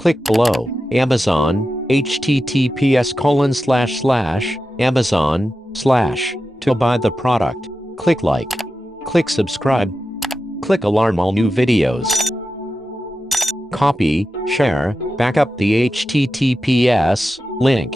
Click below, Amazon, https://amazon/ to buy the product. Click like. Click subscribe. Click alarm all new videos. Copy, share, backup the HTTPS link.